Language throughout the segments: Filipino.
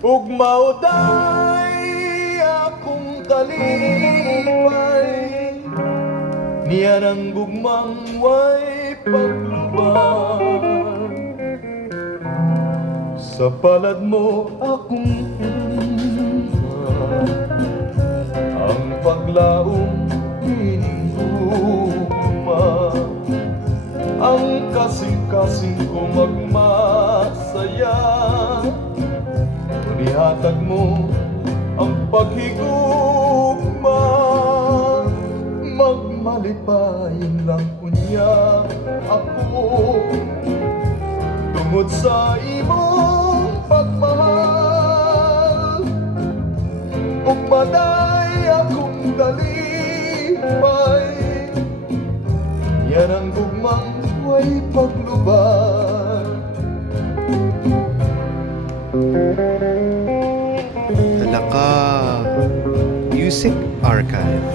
ug mauday akong kalipay, niya ng gugmang way paglubad. Sa palad mo akong ang paglaong hininguma, ang kasing-kasing ko magmasaya. Ihatag mo ang paghigugma, magmalipayin lang unya ako tungod sa imong pagmahal. Ug maday akong kalipay, yan ang gugmang way paglubad. Naka Music Archive.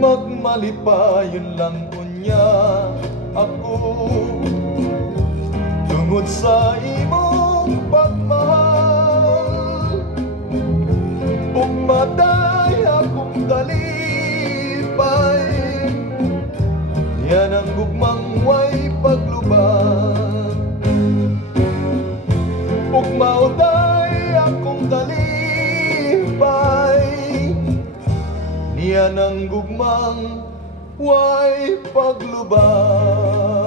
Magmalipayon lang unya ako tungod sa imong pagmahal. Ug maday akong kalipay, yan ang gugmang way paglubad. Ug mauday akong kalipay, niya ng gugmang way paglubad.